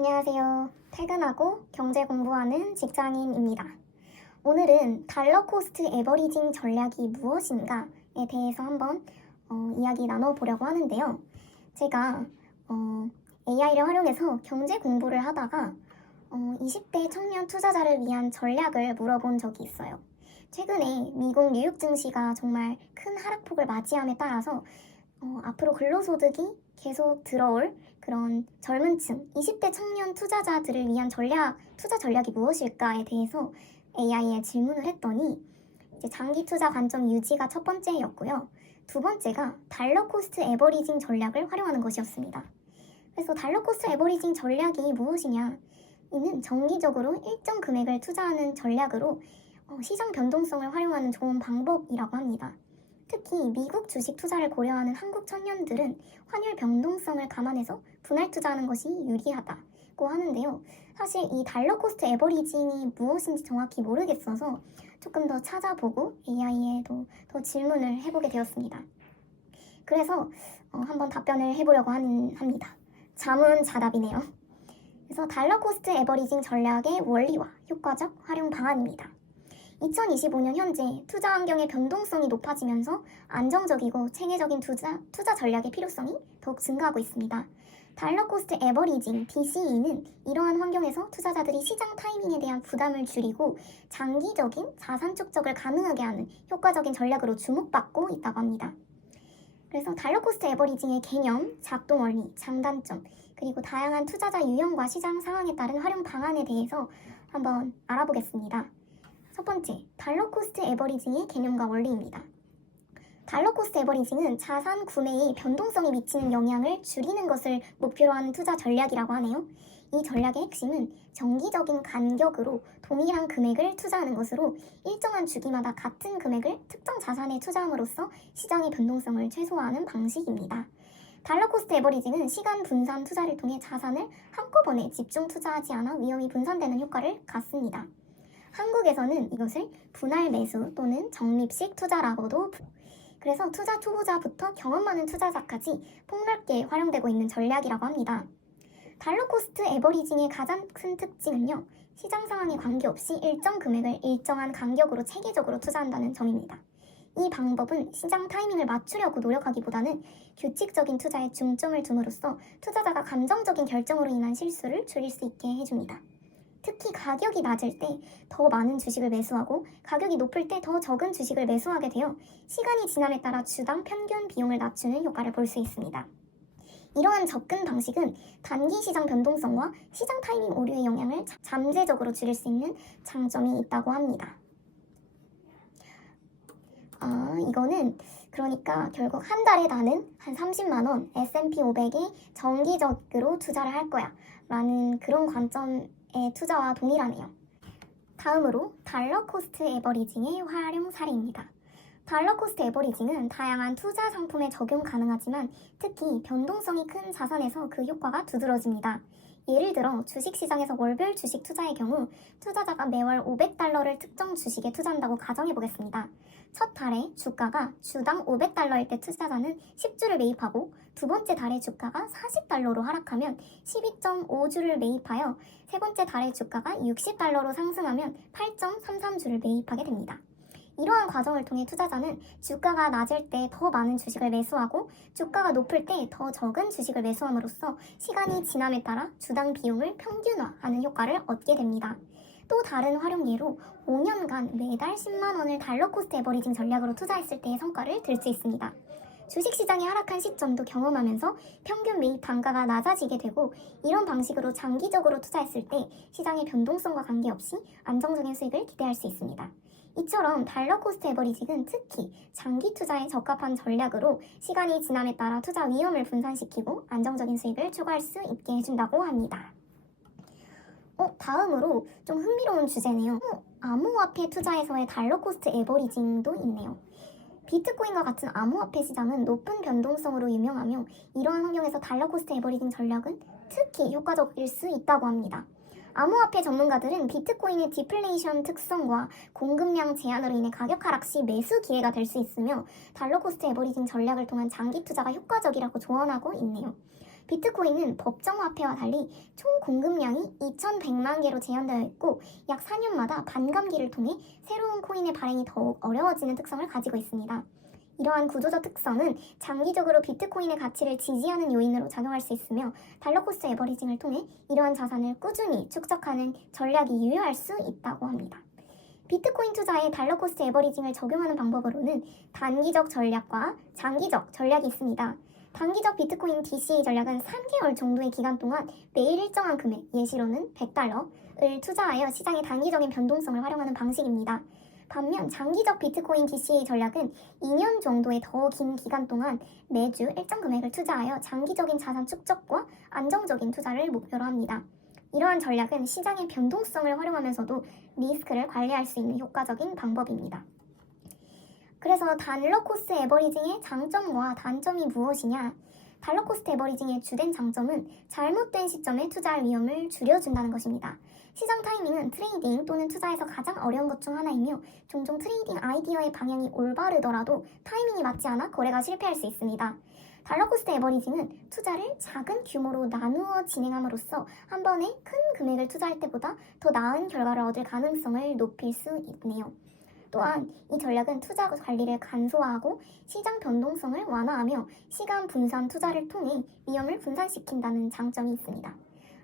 안녕하세요. 퇴근하고 경제 공부하는 직장인입니다. 오늘은 달러 코스트 에버리징 전략이 무엇인가에 대해서 한번 이야기 나눠보려고 하는데요. 제가 AI를 활용해서 경제 공부를 하다가 20대 청년 투자자를 위한 전략을 물어본 적이 있어요. 최근에 미국 뉴욕 증시가 정말 큰 하락폭을 맞이함에 따라서 앞으로 근로소득이 계속 들어올 그런 젊은 층, 20대 청년 투자자들을 위한 투자 전략이 무엇일까에 대해서 AI에 질문을 했더니 이제 장기 투자 관점 유지가 첫 번째였고요. 두 번째가 달러 코스트 에버리징 전략을 활용하는 것이었습니다. 그래서 달러 코스트 에버리징 전략이 무엇이냐? 이는 정기적으로 일정 금액을 투자하는 전략으로 시장 변동성을 활용하는 좋은 방법이라고 합니다. 특히 미국 주식 투자를 고려하는 한국 청년들은 환율 변동성을 감안해서 분할 투자하는 것이 유리하다고 하는데요. 사실 이 달러 코스트 에버리징이 무엇인지 정확히 모르겠어서 조금 더 찾아보고 AI에도 더 질문을 해보게 되었습니다. 그래서 한번 답변을 해보려고 합니다. 자문자답이네요. 그래서 달러 코스트 에버리징 전략의 원리와 효과적 활용 방안입니다. 2025년 현재 투자 환경의 변동성이 높아지면서 안정적이고 체계적인 투자 전략의 필요성이 더욱 증가하고 있습니다. 달러 코스트 에버리징 DCE는 이러한 환경에서 투자자들이 시장 타이밍에 대한 부담을 줄이고 장기적인 자산 축적을 가능하게 하는 효과적인 전략으로 주목받고 있다고 합니다. 그래서 달러 코스트 에버리징의 개념, 작동 원리, 장단점, 그리고 다양한 투자자 유형과 시장 상황에 따른 활용 방안에 대해서 한번 알아보겠습니다. 첫 번째, 달러 코스트 에버리징의 개념과 원리입니다. 달러 코스트 에버리징은 자산 구매의 변동성이 미치는 영향을 줄이는 것을 목표로 하는 투자 전략이라고 하네요. 이 전략의 핵심은 정기적인 간격으로 동일한 금액을 투자하는 것으로 일정한 주기마다 같은 금액을 특정 자산에 투자함으로써 시장의 변동성을 최소화하는 방식입니다. 달러 코스트 에버리징은 시간 분산 투자를 통해 자산을 한꺼번에 집중 투자하지 않아 위험이 분산되는 효과를 갖습니다. 한국에서는 이것을 분할 매수 또는 적립식 투자라고도 그래서 투자 초보자부터 경험 많은 투자자까지 폭넓게 활용되고 있는 전략이라고 합니다. 달러 코스트 에버리징의 가장 큰 특징은요. 시장 상황에 관계없이 일정 금액을 일정한 간격으로 체계적으로 투자한다는 점입니다. 이 방법은 시장 타이밍을 맞추려고 노력하기보다는 규칙적인 투자에 중점을 둠으로써 투자자가 감정적인 결정으로 인한 실수를 줄일 수 있게 해줍니다. 특히 가격이 낮을 때 더 많은 주식을 매수하고 가격이 높을 때 더 적은 주식을 매수하게 되어 시간이 지남에 따라 주당 평균 비용을 낮추는 효과를 볼 수 있습니다. 이러한 접근 방식은 단기 시장 변동성과 시장 타이밍 오류의 영향을 잠재적으로 줄일 수 있는 장점이 있다고 합니다. 이거는 그러니까 결국 한 달에 나는 한 30만 원 S&P 500에 정기적으로 투자를 할 거야 라는 그런 관점의 투자와 동일하네요. 다음으로 달러 코스트 에버리징의 활용 사례입니다. 달러 코스트 에버리징은 다양한 투자 상품에 적용 가능하지만 특히 변동성이 큰 자산에서 그 효과가 두드러집니다. 예를 들어 주식시장에서 월별 주식 투자의 경우 투자자가 매월 500달러를 특정 주식에 투자한다고 가정해 보겠습니다. 첫 달에 주가가 주당 500달러일 때 투자자는 10주를 매입하고 두 번째 달에 주가가 40달러로 하락하면 12.5주를 매입하여 세 번째 달에 주가가 60달러로 상승하면 8.33주를 매입하게 됩니다. 이러한 과정을 통해 투자자는 주가가 낮을 때 더 많은 주식을 매수하고 주가가 높을 때 더 적은 주식을 매수함으로써 시간이 지남에 따라 주당 비용을 평균화하는 효과를 얻게 됩니다. 또 다른 활용 예로 5년간 매달 10만 원을 달러 코스트 에버리징 전략으로 투자했을 때의 성과를 들 수 있습니다. 주식시장이 하락한 시점도 경험하면서 평균 매입 단가가 낮아지게 되고 이런 방식으로 장기적으로 투자했을 때 시장의 변동성과 관계없이 안정적인 수익을 기대할 수 있습니다. 이처럼 달러 코스트 에버리징은 특히 장기 투자에 적합한 전략으로 시간이 지남에 따라 투자 위험을 분산시키고 안정적인 수익을 추구할 수 있게 해준다고 합니다. 다음으로 좀 흥미로운 주제네요. 암호화폐 투자에서의 달러 코스트 에버리징도 있네요. 비트코인과 같은 암호화폐 시장은 높은 변동성으로 유명하며 이러한 환경에서 달러 코스트 에버리징 전략은 특히 효과적일 수 있다고 합니다. 암호화폐 전문가들은 비트코인의 디플레이션 특성과 공급량 제한으로 인해 가격 하락 시 매수 기회가 될 수 있으며 달러 코스트 에버리징 전략을 통한 장기 투자가 효과적이라고 조언하고 있네요. 비트코인은 법정 화폐와 달리 총 공급량이 2,100만 개로 제한되어 있고 약 4년마다 반감기를 통해 새로운 코인의 발행이 더욱 어려워지는 특성을 가지고 있습니다. 이러한 구조적 특성은 장기적으로 비트코인의 가치를 지지하는 요인으로 작용할 수 있으며 달러 코스트 에버리징을 통해 이러한 자산을 꾸준히 축적하는 전략이 유효할 수 있다고 합니다. 비트코인 투자에 달러 코스트 에버리징을 적용하는 방법으로는 단기적 전략과 장기적 전략이 있습니다. 단기적 비트코인 DCA 전략은 3개월 정도의 기간 동안 매일 일정한 금액, 예시로는 $100을 투자하여 시장의 단기적인 변동성을 활용하는 방식입니다. 반면 장기적 비트코인 DCA 전략은 2년 정도의 더 긴 기간 동안 매주 일정 금액을 투자하여 장기적인 자산 축적과 안정적인 투자를 목표로 합니다. 이러한 전략은 시장의 변동성을 활용하면서도 리스크를 관리할 수 있는 효과적인 방법입니다. 그래서 달러 코스트 에버리징의 장점과 단점이 무엇이냐? 달러 코스트 에버리징의 주된 장점은 잘못된 시점에 투자할 위험을 줄여준다는 것입니다. 시장 타이밍은 트레이딩 또는 투자에서 가장 어려운 것 중 하나이며 종종 트레이딩 아이디어의 방향이 올바르더라도 타이밍이 맞지 않아 거래가 실패할 수 있습니다. 달러 코스트 에버리징은 투자를 작은 규모로 나누어 진행함으로써 한 번에 큰 금액을 투자할 때보다 더 나은 결과를 얻을 가능성을 높일 수 있네요. 또한 이 전략은 투자 관리를 간소화하고 시장 변동성을 완화하며 시간 분산 투자를 통해 위험을 분산시킨다는 장점이 있습니다.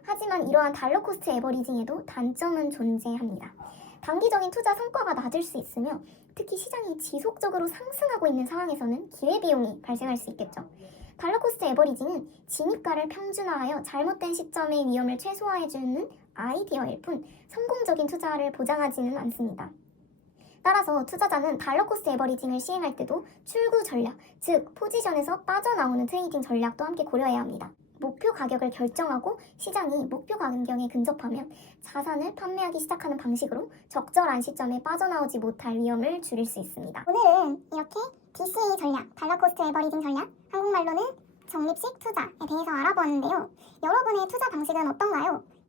하지만 이러한 달러 코스트 에버리징에도 단점은 존재합니다. 단기적인 투자 성과가 낮을 수 있으며 특히 시장이 지속적으로 상승하고 있는 상황에서는 기회비용이 발생할 수 있겠죠. 달러 코스트 에버리징은 진입가를 평준화하여 잘못된 시점의 위험을 최소화해주는 아이디어일 뿐 성공적인 투자를 보장하지는 않습니다. 따라서 투자자는 달러 코스트 에버리징을 시행할 때도 출구 전략, 즉 포지션에서 빠져나오는 트레이딩 전략도 함께 고려해야 합니다. 목표 가격을 결정하고 시장이 목표 가격에 근접하면 자산을 판매하기 시작하는 방식으로 적절한 시점에 빠져나오지 못할 위험을 줄일 수 있습니다. 오늘은 이렇게 DCA 전략, 달러 코스트 에버리징 전략, 한국말로는 적립식 투자에 대해서 알아보았는데요. 여러분의 투자 방식은 어떤가요?